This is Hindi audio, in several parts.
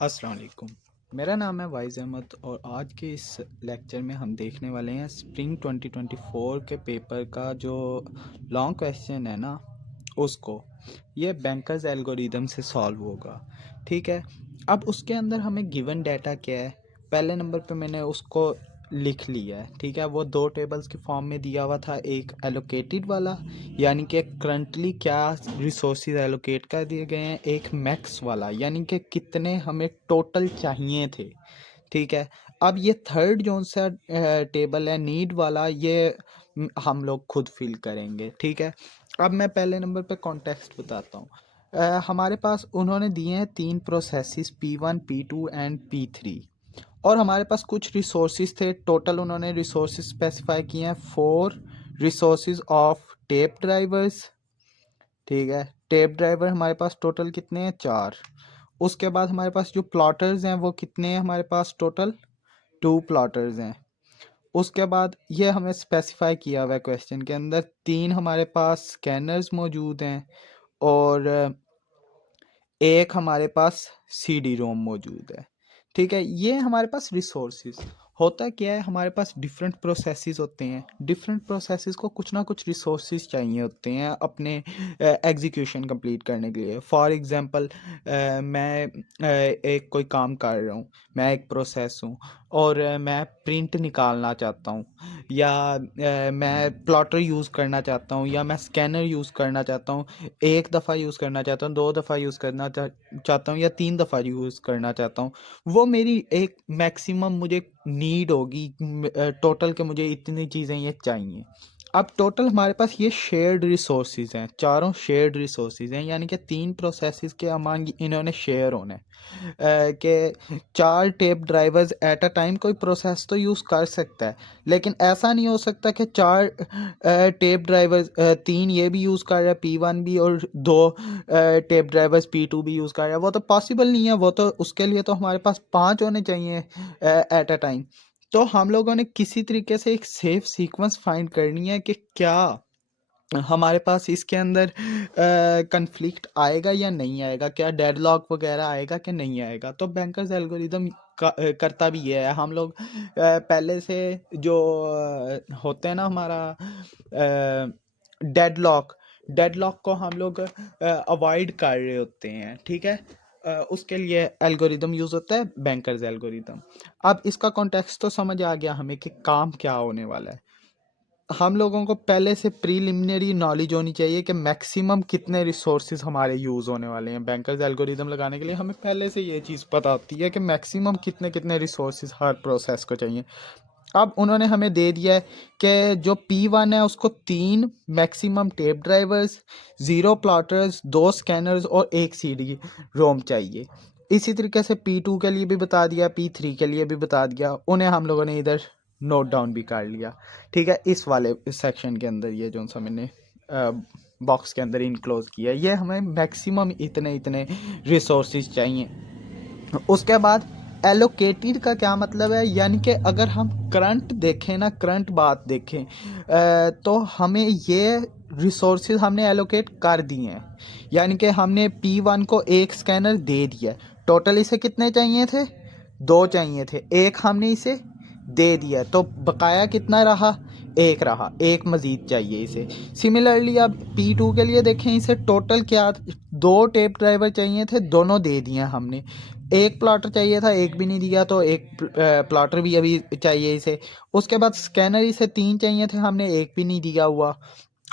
अस्सलाम वालेकुम। मेरा नाम है वाइज़ अहमद और आज के इस लेक्चर में हम देखने वाले हैं स्प्रिंग 2024 के पेपर का जो लॉन्ग क्वेश्चन है ना उसको। ये बैंकर्स एल्गोरिदम से सॉल्व होगा। ठीक है। अब उसके अंदर हमें गिवन डाटा क्या है, पहले नंबर पे मैंने उसको लिख लिया है। ठीक है। वो दो टेबल्स के फॉर्म में दिया हुआ था, एक एलोकेटेड वाला यानी कि करंटली क्या रिसोर्सेज एलोकेट कर दिए गए हैं, एक मैक्स वाला यानी कि कितने हमें टोटल चाहिए थे। ठीक है। अब ये थर्ड जो सा टेबल है नीड वाला, ये हम लोग खुद फिल करेंगे। ठीक है। अब मैं पहले नंबर पे कॉन्टेक्स्ट बताता हूँ। हमारे पास उन्होंने दिए हैं तीन processes P1 P2 and P3 और हमारे पास कुछ रिसोर्सेज थे। टोटल उन्होंने रिसोर्सेज स्पेसिफाई किए हैं 4 रिसोर्सेज ऑफ टेप ड्राइवर्स। ठीक है। टेप ड्राइवर हमारे पास टोटल कितने हैं, 4। उसके बाद हमारे पास जो प्लॉटर्स हैं वो कितने हैं, हमारे पास टोटल 2 प्लॉटर्स हैं। उसके बाद ये हमें स्पेसिफाई किया हुआ है क्वेश्चन के अंदर, 3 हमारे पास स्कैनर्स मौजूद हैं और एक हमारे पास CD रोम मौजूद है। ठीक है। ये हमारे पास रिसोर्सेज होता क्या है, हमारे पास डिफरेंट प्रोसेसेस होते हैं। डिफरेंट प्रोसेसेस को कुछ ना कुछ रिसोर्सेज चाहिए होते हैं अपने एग्जीक्यूशन कंप्लीट करने के लिए। फॉर एग्जांपल मैं एक कोई काम कर रहा हूँ, मैं एक प्रोसेस हूँ और मैं प्रिंट निकालना चाहता हूँ या मैं प्लॉटर यूज़ करना चाहता हूँ या मैं स्कैनर यूज़ करना चाहता हूँ। एक दफ़ा यूज़ करना चाहता हूँ, 2 दफ़ा यूज़ करना चाहता हूँ या 3 दफ़ा यूज़ करना चाहता हूँ। वो मेरी एक मैक्सिमम मुझे नीड होगी टोटल के मुझे इतनी चीज़ें ये चाहिए। अब टोटल हमारे पास ये शेयर्ड रिसोर्सेज हैं, चारों शेयर्ड रिसोर्सेज हैं यानी कि 3 प्रोसेसेस के अमांग इन्होंने शेयर होने कि 4 tape drivers at a time कोई प्रोसेस तो यूज़ कर सकता है, लेकिन ऐसा नहीं हो सकता कि 4 टेप ड्राइवर्स 3 ये भी यूज़ कर रहा है P1 भी और 2 टेप ड्राइवर्स P2 भी यूज़ कर रहा है। वो तो पॉसिबल नहीं है। वो तो उसके लिए तो हमारे पास 5 होने चाहिए एट अ टाइम। तो हम लोगों ने किसी तरीके से एक सेफ सीक्वेंस फाइंड करनी है कि क्या हमारे पास इसके अंदर कन्फ्लिक्ट आएगा या नहीं आएगा, क्या डेडलॉक वगैरह आएगा कि नहीं आएगा। तो बैंकर्स एल्गोरिदम करता भी ये है। हम लोग पहले से जो होते हैं ना हमारा डेडलॉक, डेडलॉक को हम लोग अवॉइड कर रहे होते हैं। ठीक है। उसके लिए एल्गोरिदम यूज़ होता है बैंकर्स एल्गोरिदम। अब इसका कॉन्टेक्स्ट तो समझ आ गया हमें कि काम क्या होने वाला है। हम लोगों को पहले से प्रीलिमिनरी नॉलेज होनी चाहिए कि मैक्सिमम कितने रिसोर्सेज हमारे यूज़ होने वाले हैं। बैंकर्स एल्गोरिदम लगाने के लिए हमें पहले से ये चीज़ पता होती है कि मैक्सिमम कितने कितने रिसोर्सेज हर प्रोसेस को चाहिए। अब उन्होंने हमें दे दिया है कि जो P1 है उसको 3 maximum tape drivers, 0 plotters, 2 scanners और एक CD रोम चाहिए। इसी तरीके से P2 के लिए भी बता दिया, P3 के लिए भी बता दिया। उन्हें हम लोगों ने इधर नोट डाउन भी कर लिया। ठीक है। इस वाले सेक्शन के अंदर ये जो सा मैंने बॉक्स के अंदर इनक्लोज किया है, ये हमें मैक्सिमम इतने इतने रिसोर्सेज चाहिए। उसके बाद एलोकेटेड का क्या मतलब है, यानी कि अगर हम करंट देखें ना, करंट बात देखें तो हमें ये रिसोर्सेज हमने एलोकेट कर दिए हैं। यानी कि हमने P1 को एक स्कैनर दे दिया। टोटल इसे कितने चाहिए थे, 2 चाहिए थे, एक हमने इसे दे दिया तो बकाया कितना रहा, एक रहा, एक मज़ीद चाहिए इसे। सिमिलरली अब P2 के लिए देखें, इसे टोटल क्या 2 टेप ड्राइवर चाहिए थे, दोनों दे दिए हमने। एक प्लॉटर चाहिए था, एक भी नहीं दिया, तो एक प्लॉटर भी अभी चाहिए इसे। उसके बाद स्कैनर इसे 3 चाहिए थे, हमने एक भी नहीं दिया हुआ।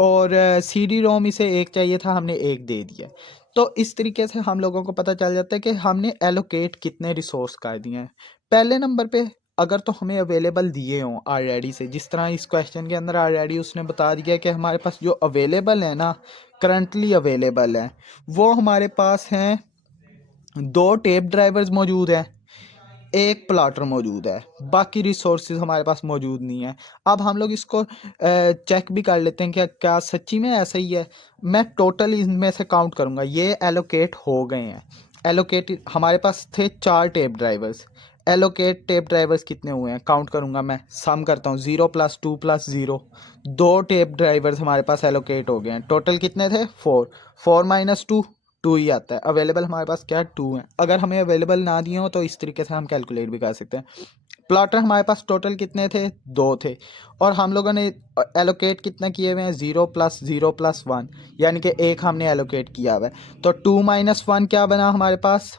और CD रोम इसे एक चाहिए था, हमने एक दे दिया। तो इस तरीके से हम लोगों को पता चल जाता है कि हमने एलोकेट कितने रिसोर्स कर दिए हैं। पहले नंबर पे अगर तो हमें अवेलेबल दिए हों ऑलरेडी से, जिस तरह इस क्वेश्चन के अंदर ऑलरेडी उसने बता दिया कि हमारे पास जो अवेलेबल है ना, करंटली अवेलेबल है, वो हमारे पास हैं 2 टेप ड्राइवर्स मौजूद हैं, एक प्लाटर मौजूद है, बाकी रिसोर्सेज हमारे पास मौजूद नहीं है। अब हम लोग इसको चेक भी कर लेते हैं कि क्या सच्ची में ऐसा ही है। मैं टोटल इनमें से काउंट करूंगा, ये एलोकेट हो गए हैं। एलोकेट हमारे पास थे 4 tape drivers. Allocate tape drivers कितने हुए हैं, काउंट करूंगा मैं, सम करता हूँ, 0 + 2 + 0, 2 टेप ड्राइवर्स हमारे पास एलोकेट हो गए हैं। टोटल कितने थे, 4, 4 - 2 टू ही आता है। अवेलेबल हमारे पास क्या है, 2 है। अगर हमें अवेलेबल ना दिए हो तो इस तरीके से हम कैलकुलेट भी कर सकते हैं। प्लॉटर हमारे पास टोटल कितने थे, 2 थे, और हम लोगों ने एलोकेट कितना किए हुए हैं, 0 + 0 + 1, यानी कि एक हमने एलोकेट किया हुआ है। तो 2 - 1 क्या बना हमारे पास,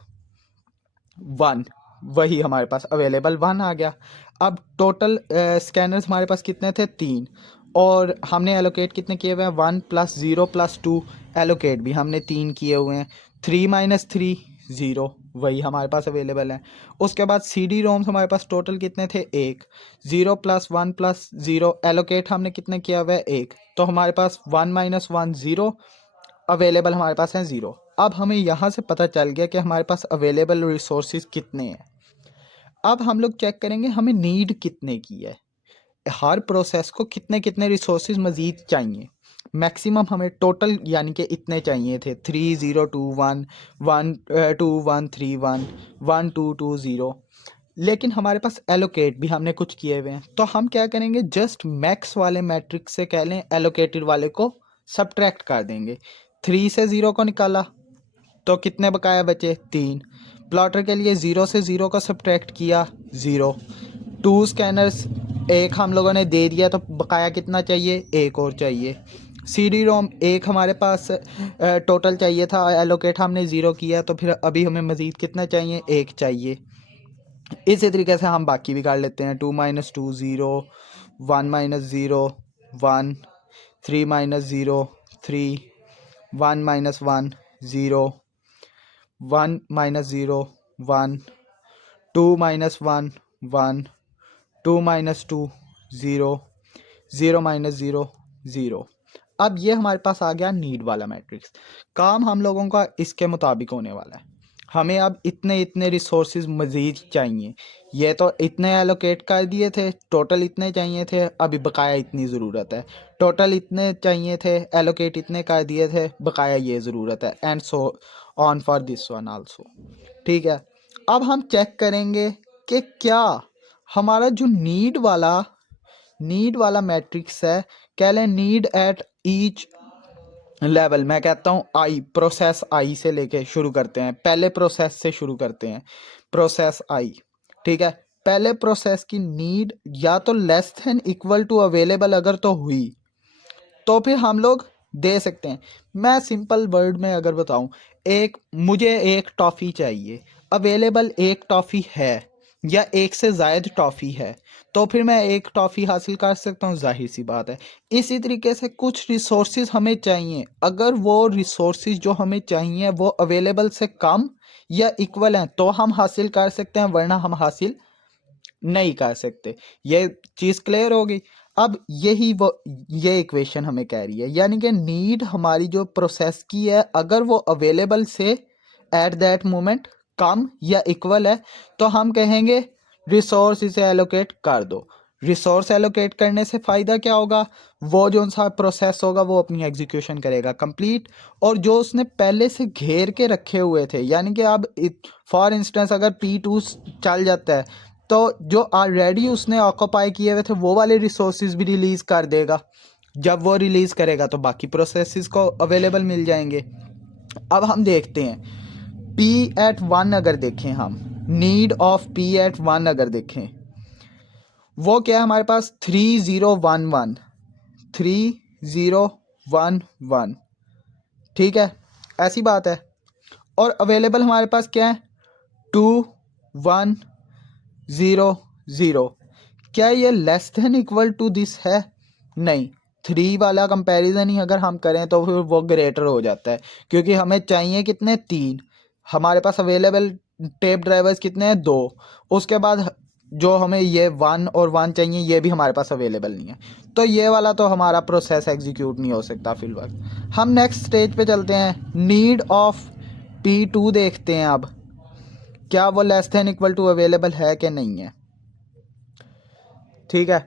1। वही हमारे पास अवेलेबल 1 आ गया। अब टोटल स्कैनर्स हमारे पास कितने थे, 3, और हमने एलोकेट कितने किए हुए हैं, 1 + 0 + 2, एलोकेट भी हमने 3 किए हुए हैं। 3 - 3 0, वही हमारे पास अवेलेबल है। उसके बाद CD रोम्स हमारे पास टोटल कितने थे, 1। 0 + 1 + 0, एलोकेट हमने कितने किया हुआ है, 1। तो हमारे पास 1 - 1 0, अवेलेबल हमारे पास है 0। अब हमें यहाँ से पता चल गया कि हमारे पास अवेलेबल रिसोर्सेज कितने हैं। अब हम लोग चेक करेंगे हमें नीड कितने की है, हर प्रोसेस को कितने कितने रिसोर्सेज मज़ीद चाहिए। मैक्सिमम हमें टोटल यानी कि इतने चाहिए थे, 3021 12131 1220, लेकिन हमारे पास एलोकेट भी हमने कुछ किए हुए हैं। तो हम क्या करेंगे, जस्ट मैक्स वाले मैट्रिक्स से कह लें एलोकेटेड वाले को सब्ट्रैक्ट कर देंगे। 3 से 0 को निकाला तो कितने बकाया बचे, 3। प्लॉटर के लिए 0 से 0 को सब्ट्रैक्ट किया, 0। 2 स्कैनर्स, एक हम लोगों ने दे दिया तो बकाया कितना चाहिए, एक और चाहिए। CD रोम एक हमारे पास टोटल चाहिए था, एलोकेट हमने 0 किया, तो फिर अभी हमें मज़ीद कितना चाहिए, एक चाहिए। इसी तरीके से हम बाकी भी कर लेते हैं। 2 - 2 0, 1 - 0 1, 3 - 0 3, 1 - 1 0, 1 - 0 1, 2 - 1 1, 2 - 2 0, 0 - 0 0। अब ये हमारे पास आ गया नीड वाला मैट्रिक्स। काम हम लोगों का इसके मुताबिक होने वाला है। हमें अब इतने इतने रिसोर्सेज मज़ीद चाहिए। ये तो इतने एलोकेट कर दिए थे, टोटल इतने चाहिए थे, अभी बकाया इतनी ज़रूरत है। टोटल इतने चाहिए थे, एलोकेट इतने कर दिए थे, बकाया ये ज़रूरत है, and so on for this one also. ठीक है। अब हम चेक करेंगे कि क्या हमारा जो नीड वाला मैट्रिक्स है, कह लें नीड एट ईच लेवल, मैं कहता हूँ आई, प्रोसेस आई से लेके शुरू करते हैं, पहले प्रोसेस से शुरू करते हैं, प्रोसेस आई। ठीक है। पहले प्रोसेस की नीड या तो less than equal to available अगर तो हुई तो फिर हम लोग दे सकते हैं। मैं सिंपल वर्ड में अगर बताऊं, मुझे एक टॉफ़ी चाहिए, अवेलेबल एक टॉफ़ी है या एक से ज़ायद टॉफ़ी है, तो फिर मैं एक टॉफ़ी हासिल कर सकता हूँ, जाहिर सी बात है। इसी तरीके से कुछ रिसोर्सेज हमें चाहिए, अगर वो रिसोर्सेज जो हमें चाहिए वो अवेलेबल से कम या इक्वल हैं तो हम हासिल कर सकते हैं, वरना हम हासिल नहीं कर सकते। ये चीज़ क्लियर होगी। अब ये इक्वेशन हमें कह रही है, यानी कि नीड हमारी जो प्रोसेस की है, अगर वो अवेलेबल से एट दैट मोमेंट कम या इक्वल है तो हम कहेंगे रिसोर्स इसे एलोकेट कर दो। रिसोर्स एलोकेट करने से फ़ायदा क्या होगा, वो जो सा प्रोसेस होगा वो अपनी एग्जीक्यूशन करेगा कंप्लीट, और जो उसने पहले से घेर के रखे हुए थे, यानी कि अब फॉर इंस्टेंस अगर P2 चल जाता है तो जो ऑलरेडी उसने ऑक्यूपाई किए हुए थे वो वाले रिसोर्सेज भी रिलीज़ कर देगा। जब वो रिलीज़ करेगा तो बाकी प्रोसेसेस को अवेलेबल मिल जाएंगे। अब हम देखते हैं P@1 अगर देखें, हम नीड ऑफ P@1 अगर देखें, वो क्या है हमारे पास, 3011 3011। ठीक है, ऐसी बात है। और अवेलेबल हमारे पास क्या है, 2100। क्या ये less than equal to this है, नहीं। 3 वाला कंपैरिजन ही अगर हम करें तो फिर वो ग्रेटर हो जाता है, क्योंकि हमें चाहिए कितने, 3। हमारे पास अवेलेबल टेप ड्राइवर्स कितने हैं, 2। उसके बाद जो हमें ये 1 और 1 चाहिए ये भी हमारे पास अवेलेबल नहीं है, तो ये वाला तो हमारा प्रोसेस एग्जीक्यूट नहीं हो सकता फिलहाल। हम नेक्स्ट स्टेज पे चलते हैं, नीड ऑफ P2 देखते हैं। अब क्या वो less than equal to available है कि नहीं है। ठीक है।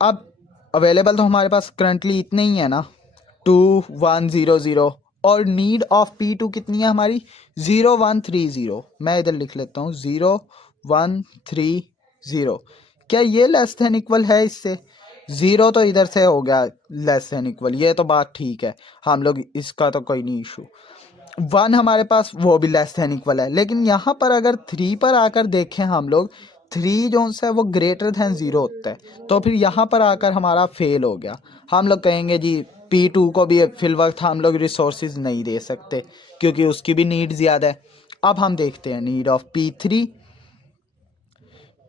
अब अवेलेबल तो हमारे पास करंटली इतने ही है ना, 2100, और नीड ऑफ P2 कितनी है हमारी, 0130। मैं इधर लिख लेता हूँ 0130। क्या ये लेस देन इक्वल है इससे, 0 तो इधर से हो गया लेस देन इक्वल, ये तो बात ठीक है, हम लोग इसका तो कोई नहीं इशू। वन हमारे पास वो भी लेस देन इक्वल है, लेकिन यहाँ पर अगर थ्री पर आकर देखें हम लोग, थ्री जो है वो ग्रेटर देन ज़ीरो होता है, तो फिर यहाँ पर आकर हमारा फेल हो गया। हम लोग कहेंगे जी P2 को भी फिल वक्त हम लोग रिसोर्सेज नहीं दे सकते क्योंकि उसकी भी नीड ज़्यादा है। अब हम देखते हैं नीड ऑफ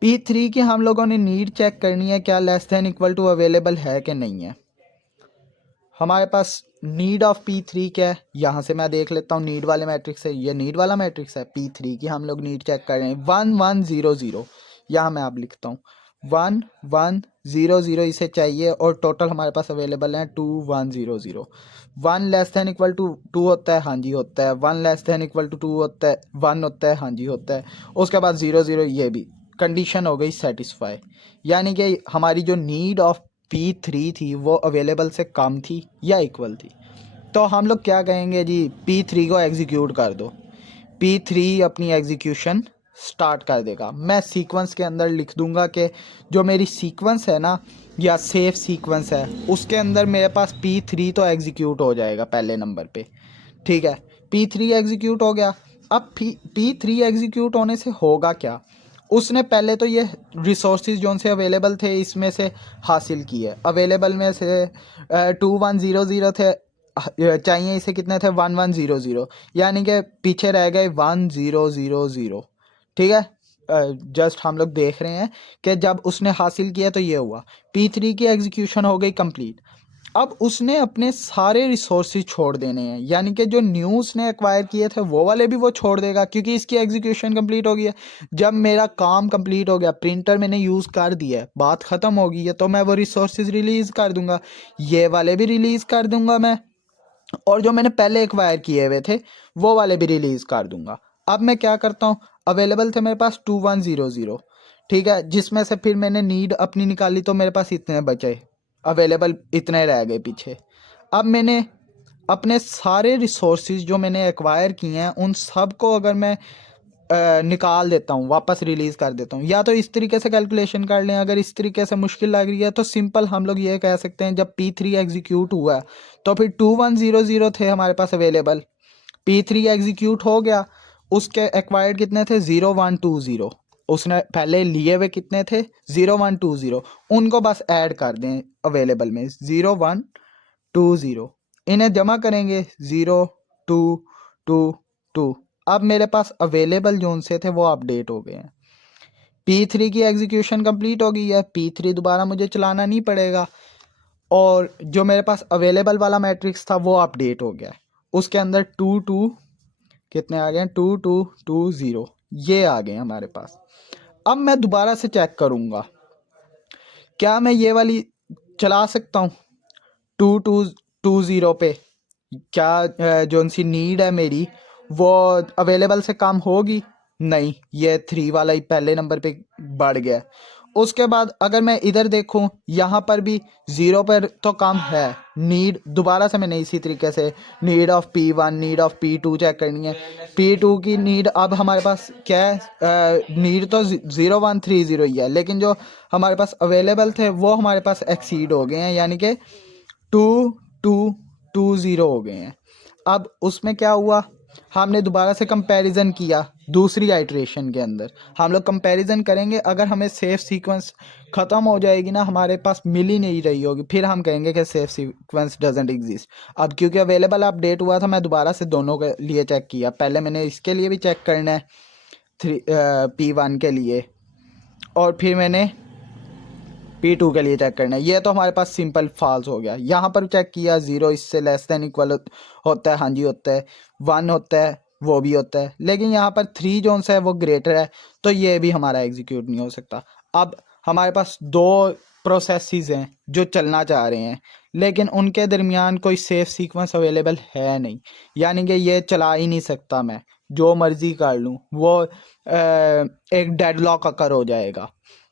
P3 की हम लोगों ने नीड चेक करनी है, क्या less than equal to available है कि नहीं है। हमारे पास नीड ऑफ P3 क्या है, यहाँ से मैं देख लेता हूँ नीड वाले मैट्रिक्स है, ये नीड वाला मैट्रिक्स है। P3 की हम लोग नीड चेक कर रहे हैं 1 1 0 0, यहाँ मैं आप लिखता हूँ 1 1 0 0 इसे चाहिए, और टोटल हमारे पास अवेलेबल है 2 1 0 0। 1 लेस देन इक्वल टू 2 होता है, हाँ जी होता है। 1 लेस देन इक्वल टू 2 होता है, 1 होता है, हाँ जी होता है। उसके बाद 0 0, ये भी कंडीशन हो गई सेटिस्फाई, यानी कि हमारी जो नीड ऑफ P3 थी वो अवेलेबल से कम थी या इक्वल थी। तो हम लोग क्या कहेंगे जी, P3 को एग्जीक्यूट कर दो। P3 अपनी एग्जीक्यूशन स्टार्ट कर देगा। मैं सीक्वेंस के अंदर लिख दूंगा कि जो मेरी सीक्वेंस है ना, या सेफ सीक्वेंस है, उसके अंदर मेरे पास P3 तो एग्जीक्यूट हो जाएगा पहले नंबर पे। ठीक है, P3 एग्जीक्यूट हो गया। अब P3 एग्जीक्यूट होने से होगा क्या, उसने पहले तो ये रिसोर्सेज जो से अवेलेबल थे इसमें से हासिल किए। अवेलेबल में से 2 1 0 0 थे, चाहिए इसे कितने थे 1 1 0 0, यानी कि पीछे रह गए 1 0 0 0। ठीक है, जस्ट हम लोग देख रहे हैं कि जब उसने हासिल किया तो ये हुआ, P3 की एग्जीक्यूशन हो गई कंप्लीट। अब उसने अपने सारे रिसोर्सेज छोड़ देने हैं, यानी कि जो न्यू उसने एक्वायर किए थे वो वाले भी वो छोड़ देगा क्योंकि इसकी एग्जीक्यूशन कंप्लीट हो गई है। जब मेरा काम कंप्लीट हो गया, प्रिंटर मैंने यूज़ कर दिया है, बात ख़त्म हो गई है, तो मैं वो रिसोर्सेज रिलीज़ कर दूंगा, ये वाले भी रिलीज़ कर दूंगा मैं, और जो मैंने पहले एक्वायर किए हुए थे वो वाले भी रिलीज़ कर दूंगा। अब मैं क्या करता हूँ, अवेलेबल थे मेरे पास 2 1 0 0, ठीक है, जिसमें से फिर मैंने नीड अपनी निकाली तो मेरे पास इतने बचे, अवेलेबल इतने रह गए पीछे। अब मैंने अपने सारे रिसोर्सेज जो मैंने एक्वायर किए हैं उन सब को अगर मैं निकाल देता हूँ, वापस रिलीज़ कर देता हूँ, या तो इस तरीके से कैलकुलेशन कर लें। अगर इस तरीके से मुश्किल लग रही है तो सिंपल हम लोग ये कह सकते हैं, जब P3 एग्जीक्यूट हुआ तो फिर 2 1 0 0 थे हमारे पास अवेलेबल, P3 एग्जीक्यूट हो गया, उसके एक्वायर्ड कितने थे 0 1 2 0, उसने पहले लिए हुए कितने थे 0 1 2 0, उनको बस ऐड कर दें अवेलेबल में 0 1 2 0, इन्हें जमा करेंगे 0 2 2 2। अब मेरे पास अवेलेबल जोन से थे वो अपडेट हो गए हैं। P3 की एग्जीक्यूशन कंप्लीट हो गई है, P3 दोबारा मुझे चलाना नहीं पड़ेगा, और जो मेरे पास अवेलेबल वाला मैट्रिक्स था वो अपडेट हो गया है। उसके अंदर 2 2 कितने आ गए हैं 2 2 2 0, ये आ गए हमारे पास। अब मैं दोबारा से चेक करूँगा, क्या मैं ये वाली चला सकता हूँ 2 2 2 0 पे, क्या जो सी नीड है मेरी वो अवेलेबल से कम होगी, नहीं, ये 3 वाला ही पहले नंबर पे बढ़ गया। उसके बाद अगर मैं इधर देखूं, यहाँ पर भी 0 पर तो कम है नीड। दोबारा से मैंने इसी तरीके से need of P1 need of P2 check करनी है। P2 की नीड अब हमारे पास क्या है, नीड तो 0 1 3 0 ही है, लेकिन जो हमारे पास अवेलेबल थे वो हमारे पास एक्सीड हो गए हैं, यानी कि 2 2 2 0 हो गए हैं। अब उसमें क्या हुआ, हमने दोबारा से कंपैरिजन किया, दूसरी आइट्रेशन के अंदर हम लोग कंपैरिजन करेंगे। अगर हमें सेफ सीक्वेंस ख़त्म हो जाएगी ना, हमारे पास मिल ही नहीं रही होगी, फिर हम कहेंगे कि सेफ सीक्वेंस डजेंट एग्जिस्ट। अब क्योंकि अवेलेबल अपडेट हुआ था, मैं दोबारा से दोनों के लिए चेक किया। पहले मैंने इसके लिए भी चेक करना है P1 के लिए, और फिर मैंने P2 के लिए चेक करना है। ये तो हमारे पास सिंपल फॉल्स हो गया। यहाँ पर चेक किया 0 इससे लेस देन इक्वल होता है, हाँ जी होता है। 1 होता है, वो भी होता है, लेकिन यहाँ पर 3 जोन से है वो ग्रेटर है, तो ये भी हमारा एग्जीक्यूट नहीं हो सकता। अब हमारे पास दो प्रोसेसेस हैं जो चलना चाह रहे हैं, लेकिन उनके दरमियान कोई सेफ सीक्वेंस अवेलेबल है नहीं, यानी कि ये चला ही नहीं सकता, मैं जो मर्ज़ी कर लूँ वो एक डेडलॉक अकर हो जाएगा।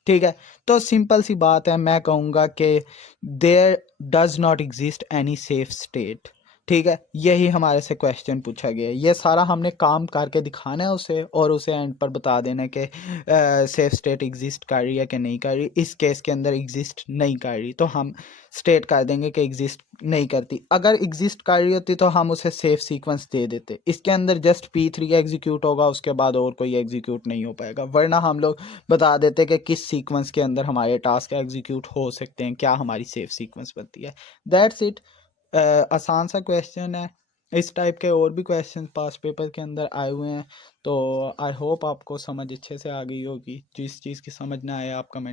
ठीक है, तो सिंपल सी बात है, मैं कहूँगा कि there does not exist any safe state. ठीक है, यही हमारे से क्वेश्चन पूछा गया है। ये सारा हमने काम करके दिखाना है उसे, और उसे एंड पर बता देना है कि सेफ स्टेट एग्जिस्ट कर रही है कि नहीं कर रही। इस केस के अंदर एग्जिस्ट नहीं कर रही तो हम स्टेट कर देंगे कि एग्जिस्ट नहीं करती। अगर एग्जिस्ट कर रही होती तो हम उसे सेफ सीक्वेंस दे देते। इसके अंदर जस्ट P3 एग्जीक्यूट होगा, उसके बाद और कोई एग्जीक्यूट नहीं हो पाएगा। वरना हम लोग बता देते कि किस सीक्वेंस के अंदर हमारे टास्क एग्जीक्यूट हो सकते हैं, क्या हमारी सेफ सीक्वेंस बनती है। That's it. आसान सा क्वेश्चन है। इस टाइप के और भी क्वेश्चन पास पेपर के अंदर आए हुए हैं। तो आई होप आपको समझ अच्छे से आ गई होगी। जिस चीज़ की समझ ना आए आप कमेंट